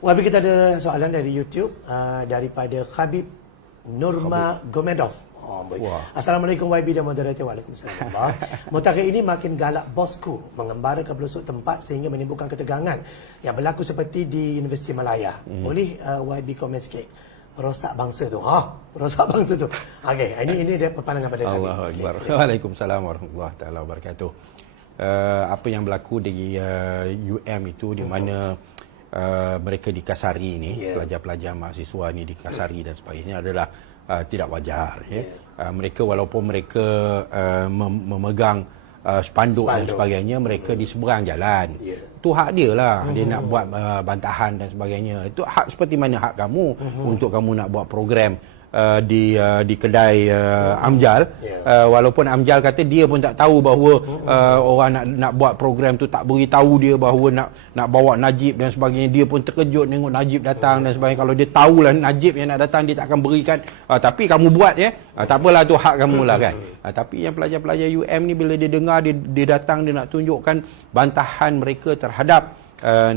Wabi, kita ada soalan dari YouTube daripada Habib Nurma Gomedov. Assalamualaikum YB dan moderator. Waalaikumsalam. Mutakhir ini makin galak bosku mengembara ke pelosok tempat sehingga menimbulkan ketegangan yang berlaku seperti di Universiti Malaya. Boleh YB komen sikit? Perosak bangsa tu. Perosak bangsa tu. Okey, ini dia pandangan pada kami. Allahu Akbar. Waalaikumsalam warahmatullahi taala wabarakatuh. Apa yang berlaku di UM itu di mana mereka dikasari ni, pelajar-pelajar mahasiswa ni dikasari dan sebagainya adalah tidak wajar. Mereka walaupun mereka memegang spanduk dan sebagainya, mereka di seberang jalan. Itu hak dia lah. Dia nak buat bantahan dan sebagainya. Itu hak seperti mana hak kamu untuk kamu nak buat program di kedai Amjal. Walaupun Amjal kata dia pun tak tahu bahawa orang nak buat program tu tak beritahu dia bahawa nak bawa Najib dan sebagainya. Dia pun terkejut tengok Najib datang dan sebagainya. Kalau dia tahulah Najib yang nak datang, dia tak akan berikan. Tapi kamu buat tak apalah, tu hak kamu lah kan. Tapi yang pelajar-pelajar UM ni bila dia dengar, dia datang, dia nak tunjukkan bantahan mereka terhadap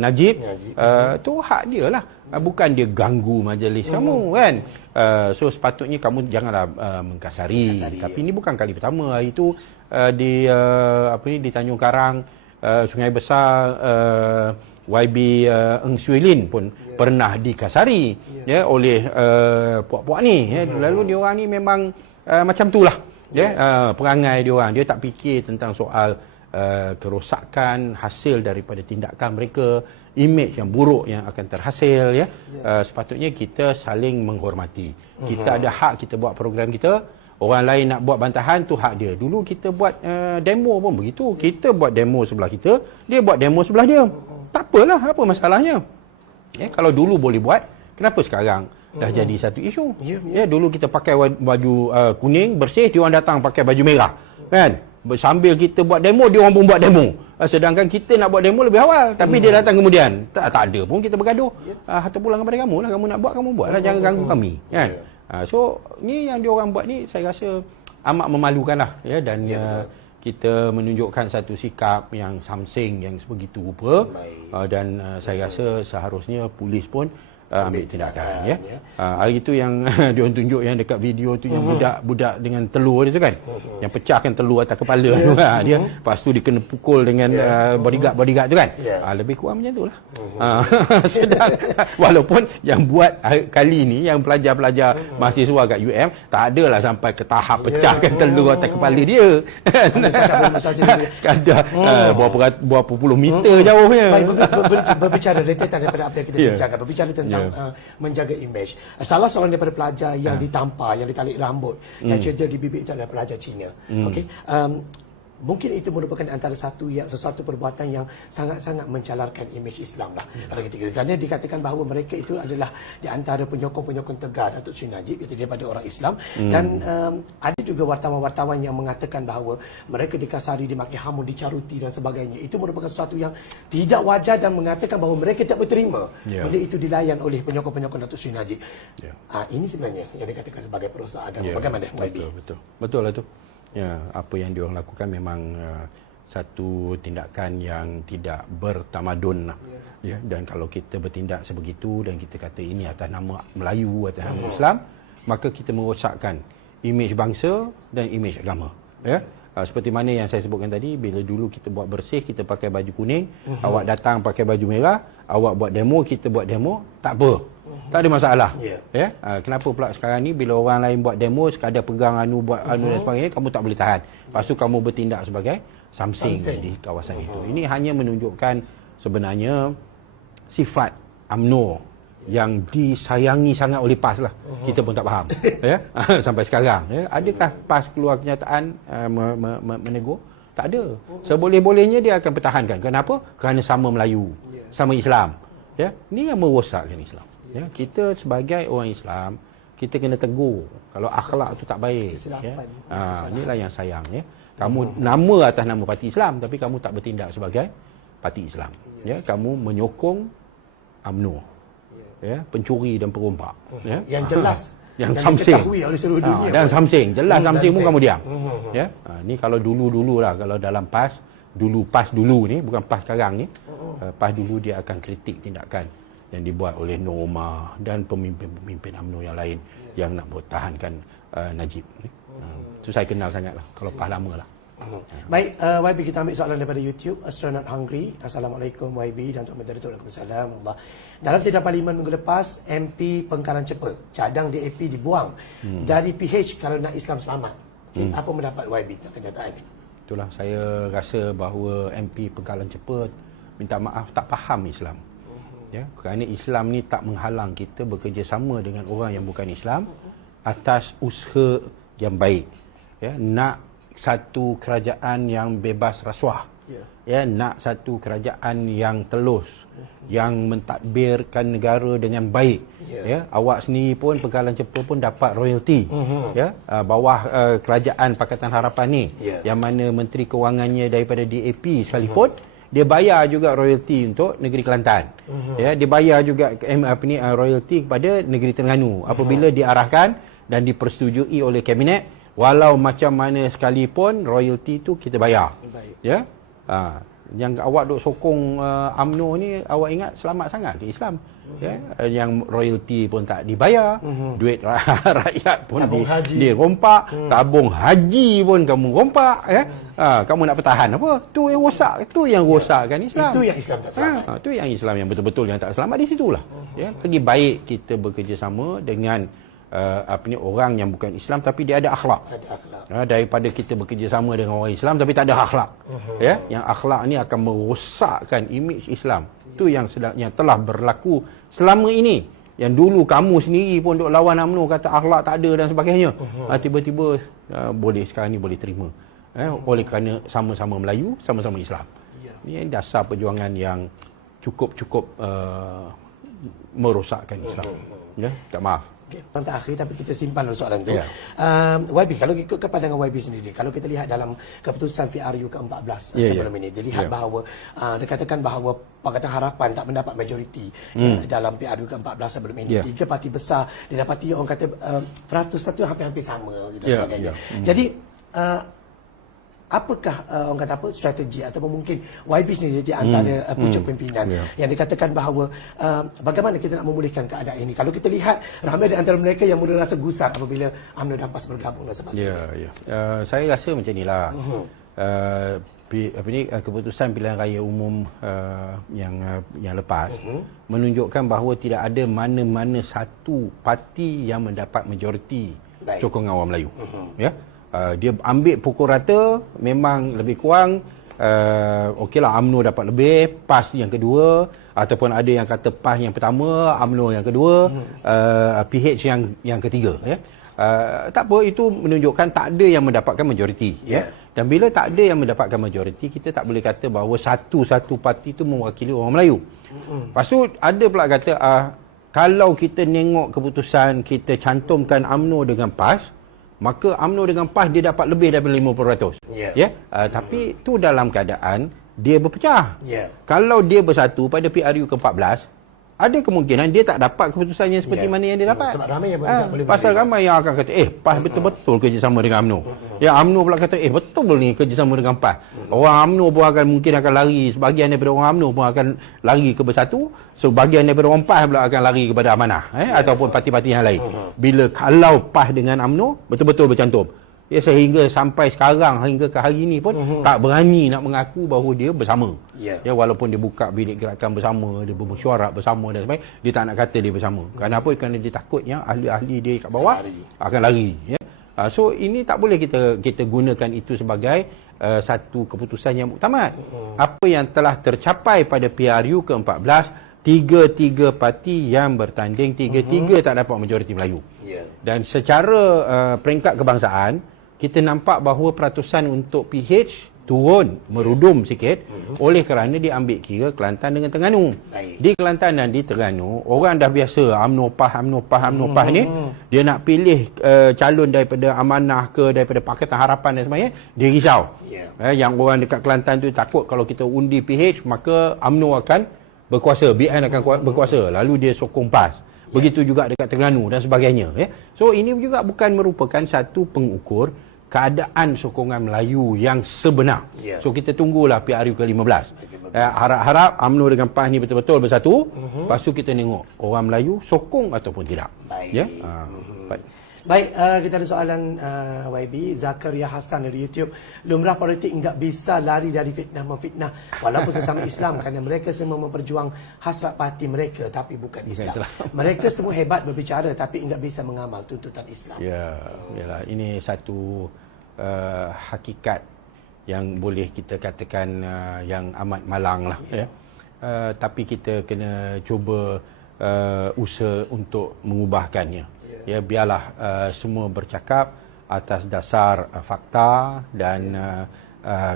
Najib, tu hak dia lah. Bukan dia ganggu majlis kamu kan. So sepatutnya kamu janganlah mengkasari. Tapi ini bukan kali pertama. Hari itu di di Tanjung Karang, Sungai Besar, YB Eng Swee Lin pun pernah dikasari oleh puak-puak ni. Lalu diorang ni memang macam itulah perangai diorang. Dia tak fikir tentang soal kerosakan hasil daripada tindakan mereka, imej yang buruk yang akan terhasil. Sepatutnya kita saling menghormati. Kita ada hak kita buat program kita. Orang lain nak buat bantahan, tu hak dia. Dulu kita buat demo pun begitu. Kita buat demo sebelah kita, dia buat demo sebelah dia. Tak apalah, apa masalahnya. Kalau dulu boleh buat, kenapa sekarang dah jadi satu isu? Dulu kita pakai baju kuning bersih, dia orang datang pakai baju merah kan. Sambil kita buat demo, dia orang pun buat demo. Sedangkan kita nak buat demo lebih awal, tapi dia datang kemudian. Tak ada pun kita bergaduh. Harta pulang kepada kamu lah. Kamu nak buat, kamu buat lah. Jangan ganggu kami kan. So ni yang dia orang buat ni, saya rasa amat memalukan lah. Dan kita menunjukkan satu sikap yang samsing, yang sebegitu rupa. Dan saya rasa seharusnya polis pun ambil tindakan. Hari itu yang dia tunjuk yang dekat video tu, yang budak dengan telur dia tu kan, yang pecahkan telur atas kepala tu dia, lepas tu dia kena pukul dengan bodyguard tu kan. Lebih kurang macam tu lah. Sedang walaupun yang buat kali ni, yang pelajar-pelajar mahasiswa kat UM, tak adalah sampai ke tahap pecahkan telur atas kepala dia. Sekadar berapa puluh meter jauhnya. Berbicara daripada apa yang kita bincangkan, berbicara tentang menjaga imej. Salah seorang daripada pelajar yang ditampar, yang ditarik rambut, yang cerita di bibir itu adalah pelajar Cina. Okey. Mungkin itu merupakan antara sesuatu perbuatan yang sangat-sangat mencalarkan imej Islam lah. Kerana dikatakan bahawa mereka itu adalah di antara penyokong-penyokong tegar Datuk Seri Najib, itu daripada orang Islam. Dan ada juga wartawan-wartawan yang mengatakan bahawa mereka dikasari, dimaki hamun, dicaruti dan sebagainya. Itu merupakan sesuatu yang tidak wajar dan mengatakan bahawa mereka tak berterima bila itu dilayan oleh penyokong-penyokong Datuk Seri Najib. Ini sebenarnya yang dikatakan sebagai perosak agama. Bagaimana YB? Betul lah tu. Apa yang diorang lakukan memang satu tindakan yang tidak bertamadun lah. Dan kalau kita bertindak sebegitu dan kita kata ini atas nama Melayu, atas nama Islam, maka kita merosakkan imej bangsa dan imej agama. Seperti mana yang saya sebutkan tadi, bila dulu kita buat bersih, kita pakai baju kuning, awak datang pakai baju merah, awak buat demo, kita buat demo, tak apa. Tak ada masalah. Kenapa pula sekarang ni bila orang lain buat demo, sekadar pegang buat dan sebagainya, kamu tak boleh tahan. Lepas tu kamu bertindak sebagai samsing di kawasan itu. Ini hanya menunjukkan sebenarnya sifat UMNO yang disayangi sangat oleh PAS lah. Kita pun tak faham sampai sekarang. Adakah PAS keluar kenyataan menegur? Tak ada. Seboleh-bolehnya dia akan pertahankan. Kenapa? Kerana sama Melayu, sama Islam. Ini yang merosakkan Islam. Kita sebagai orang Islam, kita kena tegur kalau akhlak tu tak baik. Inilah yang sayang. Kamu nama atas nama parti Islam, tapi kamu tak bertindak sebagai parti Islam. Kamu menyokong UMNO, pencuri dan perompak. Yang jelas, yang samsing oleh seluruh dunia. Dan samsing, jelas samsing pun kamu diam. Ni kalau dulu lah, kalau dalam PAS dulu ni, bukan PAS sekarang ni. PAS dulu dia akan kritik tindakan yang dibuat oleh Nur Omar dan pemimpin-pemimpin UMNO yang lain yang nak bertahankan Najib. Itu saya kenal sangatlah, kalau PAS lama lah. Baik, YB, kita ambil soalan daripada YouTube. Astronaut Hungry. Assalamualaikum YB dan Tuan Moderator. Waalaikumsalam. Dalam sidang parlimen minggu lepas, MP Pengkalan Cepa cadang DAP dibuang dari PH kalau nak Islam selamat. Apa pendapat YB tentang kenyataan ini? Itulah, saya rasa bahawa MP Pengkalan Cepa minta maaf tak faham Islam. Ya, kerana Islam ni tak menghalang kita bekerjasama dengan orang yang bukan Islam atas usaha yang baik. Ya, nak satu kerajaan yang bebas rasuah. Ya, nak satu kerajaan yang telus, yang mentadbirkan negara dengan baik. Ya, awak sendiri pun Pengkalan Cepa pun dapat royalty. Ya, bawah kerajaan Pakatan Harapan ni, yang mana Menteri Kewangannya daripada DAP sekalipun, dia bayar juga royalty untuk negeri Kelantan. Ya, dia bayar juga royalty kepada negeri Terengganu apabila diarahkan dan dipersetujui oleh kabinet, walau macam mana sekalipun royalty tu kita bayar. Ya. Yang awak duk sokong UMNO ni, awak ingat selamat sangat ke Islam. Ya, yang royalty pun tak dibayar, duit rakyat pun dirompak, tabung haji pun kamu rompak, ya. Kamu nak pertahan apa? Tu yang rosak, rosakkan Islam. Itu yang Islam tak selamat. Itu yang Islam yang betul-betul yang tak selamat di situlah. Ya, lagi baik kita bekerjasama dengan orang yang bukan Islam tapi dia ada akhlak. Daripada kita bekerjasama dengan orang Islam tapi tak ada akhlak. Ya, yang akhlak ni akan merosakkan imej Islam. Itu yang telah berlaku selama ini. Yang dulu kamu sendiri pun duk lawan UMNO, kata akhlak tak ada dan sebagainya. Tiba-tiba boleh sekarang ni boleh terima. Oleh kerana sama-sama Melayu, sama-sama Islam. Ini dasar perjuangan yang cukup merosakkan Islam. Ya, tak maaf. Yang terakhir, tapi kita simpan dulu soalan tu. YB, kalau ikutkan pandangan YB sendiri, kalau kita lihat dalam keputusan PRU ke-14 sebelum ini, dilihat bahawa dikatakan bahawa Pakatan Harapan tak mendapat majoriti dalam PRU ke-14 sebelum ini. Tiga parti besar didapati, orang kata peratus satu hampir-hampir sama dan sebagainya. Jadi apakah orang kata apa strategi ataupun mungkin YB sendiri di antara pucuk pimpinan yang dikatakan bahawa bagaimana kita nak memulihkan keadaan ini? Kalau kita lihat ramai di antara mereka yang mula rasa gusar apabila UMNO dan PAS bergabung dan sebagainya. Saya rasa macam inilah. Keputusan pilihan raya umum yang lepas menunjukkan bahawa tidak ada mana-mana satu parti yang mendapat majoriti sokongan orang Melayu. Ya. Dia ambil pukul rata, memang lebih kurang okeylah UMNO dapat lebih, PAS yang kedua, ataupun ada yang kata PAS yang pertama, UMNO yang kedua, PH yang ketiga. Ya. Tak apa, itu menunjukkan tak ada yang mendapatkan majoriti. Ya. Dan bila tak ada yang mendapatkan majoriti, kita tak boleh kata bahawa satu-satu parti itu mewakili orang Melayu. Lepas tu ada pula kata kalau kita tengok keputusan, kita cantumkan UMNO dengan PAS, maka UMNO dengan PAS dia dapat lebih daripada 50%. Tapi tu dalam keadaan dia berpecah. Kalau dia bersatu pada PRU ke-14, ada kemungkinan dia tak dapat keputusan yang seperti mana yang dia dapat. Sebab ramai yang boleh pasal ramai yang akan kata PAS betul-betul kerjasama dengan UMNO. Ya, UMNO pula kata betul ni kerjasama dengan PAS. Orang UMNO pun mungkin akan lari, sebahagian daripada orang UMNO pun akan lari ke bersatu, sebahagian daripada orang PAS pula akan lari kepada Amanah ataupun parti-parti yang lain. Kalau PAS dengan UMNO betul-betul bercantum, ya, sehingga sampai sekarang, hingga ke hari ini pun tak berani nak mengaku bahawa dia bersama. Ya, walaupun dia buka bilik gerakan bersama, dia bermesyuarat bersama dan sebagainya, dia tak nak kata dia bersama. Kerana apa? Kerana dia takutnya ahli-ahli dia kat bawah akan lari. Ya. So ini tak boleh kita gunakan itu sebagai satu keputusan yang muktamad. Apa yang telah tercapai pada PRU ke-14, tiga-tiga parti yang bertanding, tiga-tiga tak dapat majoriti Melayu. Dan secara peringkat kebangsaan, kita nampak bahawa peratusan untuk PH turun, merudum sikit oleh kerana dia ambil kira Kelantan dengan Terengganu. Di Kelantan dan di Terengganu, orang dah biasa UMNO PAS ni, dia nak pilih calon daripada Amanah ke daripada Pakatan Harapan dan sebagainya, dia risau. Yang orang dekat Kelantan tu takut kalau kita undi PH, maka UMNO akan berkuasa, BN akan berkuasa, lalu dia sokong PAS. Begitu juga dekat Terengganu dan sebagainya. So ini juga bukan merupakan satu pengukur keadaan sokongan Melayu yang sebenar. So kita tunggulah PRU ke-15. Harap-harap UMNO dengan PAS ni betul-betul bersatu. Lepas tu kita tengok orang Melayu sokong ataupun tidak. Baik. Ya. Baik. Baik, kita ada soalan YB Zakaria Hassan dari YouTube. Lumrah politik enggak bisa lari dari fitnah memfitnah walaupun sesama Islam kerana mereka semua memperjuang hasrat parti mereka tapi bukan Islam. Mereka semua hebat berbicara tapi enggak bisa mengamal tuntutan Islam. Ya, yalah, ini satu hakikat yang boleh kita katakan yang amat malang lah. Ya. Tapi kita kena cuba usaha untuk mengubahkannya. Ya, biarlah semua bercakap atas dasar fakta dan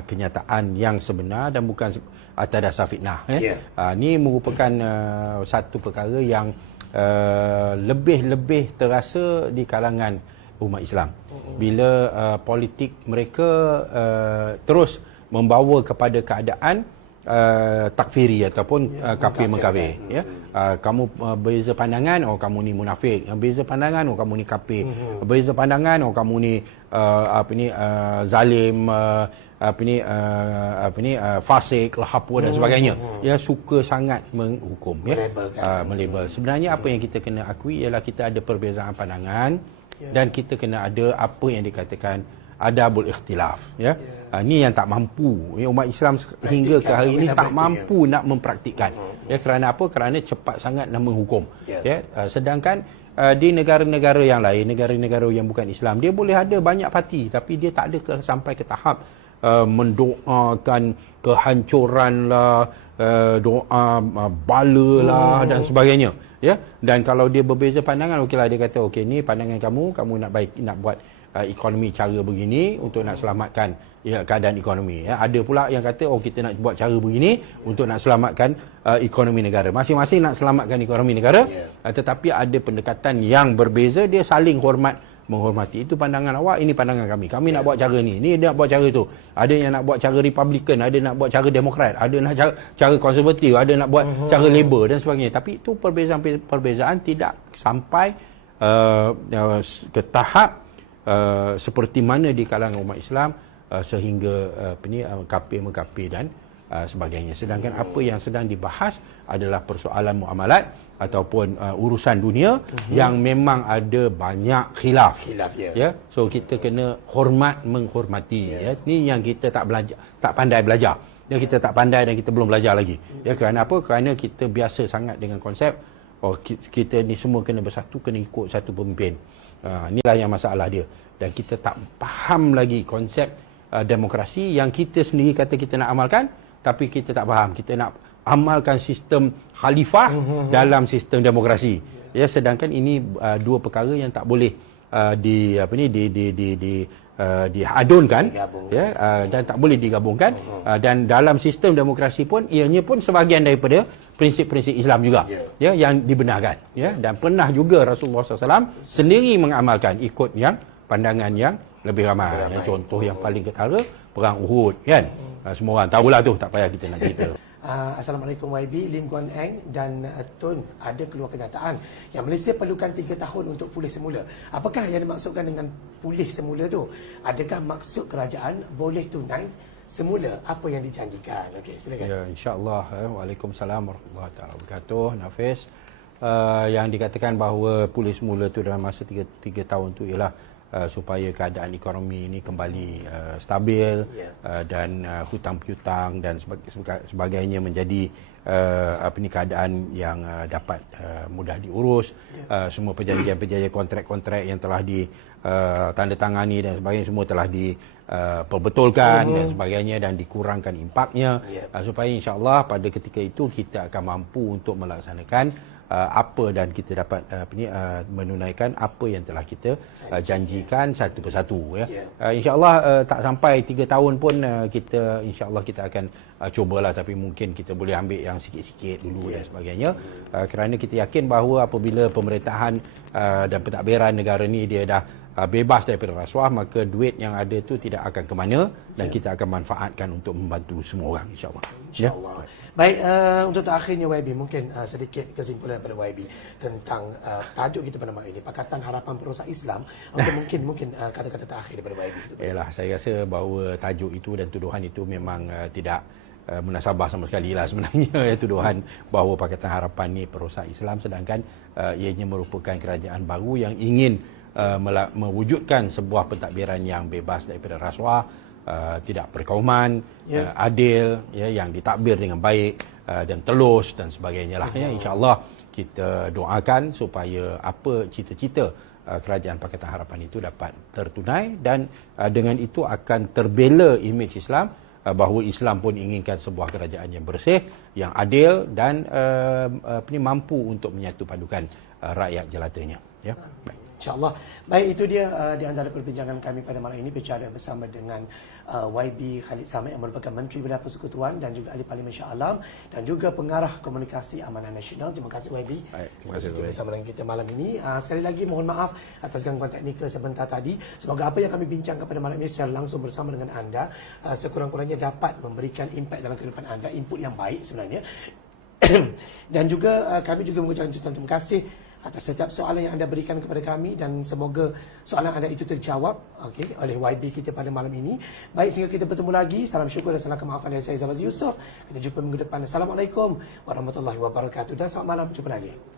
kenyataan yang sebenar dan bukan atas dasar fitnah. Ini merupakan satu perkara yang lebih terasa di kalangan umat Islam. Bila politik mereka terus membawa kepada keadaan takfiri ataupun kafir mengkafir, ya. Kamu berbeza pandangan, oh kamu ni munafik. Berbeza pandangan, oh kamu ni kafir. Berbeza pandangan, oh kamu ni zalim, fasik, lahapur dan sebagainya. Ya, suka sangat menghukum, ya. Melabel. Sebenarnya apa yang kita kena akui ialah kita ada perbezaan pandangan dan kita kena ada apa yang dikatakan adabul ikhtilaf, ya. Ini yang tak mampu, ya, umat Islam hingga ke hari ini tak mampu nak mempraktikkan. Ya, kerana apa? Kerana cepat sangat nak menghukum. Ya, sedangkan di negara-negara yang lain, negara-negara yang bukan Islam, dia boleh ada banyak parti tapi dia tak ada sampai ke tahap mendoakan kehancuran lah, doa bala lah dan sebagainya. Ya, dan kalau dia berbeza pandangan, okeylah, dia kata okey, ni pandangan kamu nak buat ekonomi cara begini untuk nak selamatkan keadaan ekonomi. Ya. Ada pula yang kata kita nak buat cara begini untuk nak selamatkan ekonomi negara. Masing-masing nak selamatkan ekonomi negara, tetapi ada pendekatan yang berbeza, dia saling menghormati. Itu pandangan awak, ini pandangan kami. Kami nak buat cara ni nak buat cara tu. Ada yang nak buat cara Republican, ada nak buat cara Demokrat, ada nak cara konservatif, ada nak buat cara Labour dan sebagainya. Tapi itu perbezaan tidak sampai ke tahap seperti mana di kalangan umat Islam sehingga kafir-mengkafir dan sebagainya. Sedangkan apa yang sedang dibahas adalah persoalan muamalat ataupun urusan dunia yang memang ada banyak khilaf. Ya. So kita kena menghormati. Ya. Ini yang kita tak pandai belajar. Dan kita tak pandai dan kita belum belajar lagi. Ya, kerana apa? Kerana kita biasa sangat dengan konsep kita ni semua kena bersatu, kena ikut satu pemimpin. Inilah yang masalah dia. Dan kita tak faham lagi konsep demokrasi yang kita sendiri kata kita nak amalkan, tapi kita tak faham. Kita nak amalkan sistem khalifah dalam sistem demokrasi. Ya, sedangkan ini dua perkara yang tak boleh diadunkan, ya, dan tak boleh digabungkan. Dan dalam sistem demokrasi pun ianya pun sebahagian daripada prinsip-prinsip Islam juga, ya, yang dibenarkan, ya. Dan pernah juga Rasulullah SAW sendiri mengamalkan ikut yang pandangan yang lebih ramai. Yang contoh yang paling ketara perang Uhud, kan. Semua orang tahulah tu, tak payah kita nak cerita. Assalamualaikum YB, Lim Guan Eng dan Tun ada keluar kenyataan yang Malaysia perlukan 3 tahun untuk pulih semula. Apakah yang dimaksudkan dengan pulih semula tu? Adakah maksud kerajaan boleh tunai semula apa yang dijanjikan? Okey, silakan. Ya, insya-Allah. Waalaikumsalam warahmatullahi wabarakatuh. Nafis, yang dikatakan bahawa pulih semula tu dalam masa 3 tahun tu ialah supaya keadaan ekonomi ini kembali stabil, dan hutang piutang dan sebagainya menjadi keadaan yang dapat mudah diurus. Semua perjanjian-perjanjian kontrak-kontrak yang telah ditandatangani dan sebagainya semua telah diperbetulkan dan sebagainya dan dikurangkan impaknya, supaya insya-Allah pada ketika itu kita akan mampu untuk melaksanakan apa dan kita dapat menunaikan apa yang telah kita janjikan satu persatu, ya. InsyaAllah tak sampai 3 tahun pun kita insyaAllah kita akan cubalah, tapi mungkin kita boleh ambil yang sikit-sikit dulu dan sebagainya, kerana kita yakin bahawa apabila pemerintahan dan pentadbiran negara ni dia dah bebas daripada rasuah, maka duit yang ada tu tidak akan ke mana dan kita akan manfaatkan untuk membantu semua orang, insyaAllah. InsyaAllah. Baik, untuk terakhirnya YB, mungkin sedikit kesimpulan daripada YB tentang tajuk kita pada malam ini, Pakatan Harapan Perosak Islam. Mungkin kata-kata terakhir daripada YB. Yalah, saya rasa bahawa tajuk itu dan tuduhan itu memang tidak munasabah sama sekali lah sebenarnya tuduhan bahawa Pakatan Harapan ni perosak Islam, sedangkan ianya merupakan kerajaan baru yang ingin mewujudkan sebuah pentadbiran yang bebas daripada rasuah, tidak perkauman, adil, yang ditadbir dengan baik dan telus dan sebagainya lah. InsyaAllah kita doakan supaya apa cita-cita kerajaan Pakatan Harapan itu dapat tertunai, dan dengan itu akan terbela imej Islam, bahawa Islam pun inginkan sebuah kerajaan yang bersih, yang adil dan mampu untuk menyatu padukan rakyat jelatanya. Ya. Baik. InsyaAllah. Baik, itu dia di antara perbincangan kami pada malam ini, bicara bersama dengan YB Khalid Samad yang merupakan Menteri Bedah Persekutuan dan juga Ahli Parlimen Shah Alam dan juga Pengarah Komunikasi Amanah Nasional. Terima kasih YB. Terima kasih bersama dengan kita malam ini. Sekali lagi mohon maaf atas gangguan teknikal sebentar tadi. Semoga apa yang kami bincangkan pada malam ini secara langsung bersama dengan anda sekurang-kurangnya dapat memberikan impak dalam kehidupan anda, input yang baik sebenarnya. Dan juga kami juga mengucapkan jutaan terima kasih atas setiap soalan yang anda berikan kepada kami, dan semoga soalan anda itu terjawab oleh YB kita pada malam ini. Baik, sehingga kita bertemu lagi. Salam syukur dan salam kemaafan dari saya, Zawaz Yusof. Kita jumpa minggu depan. Assalamualaikum warahmatullahi wabarakatuh dan selamat malam. Jumpa lagi.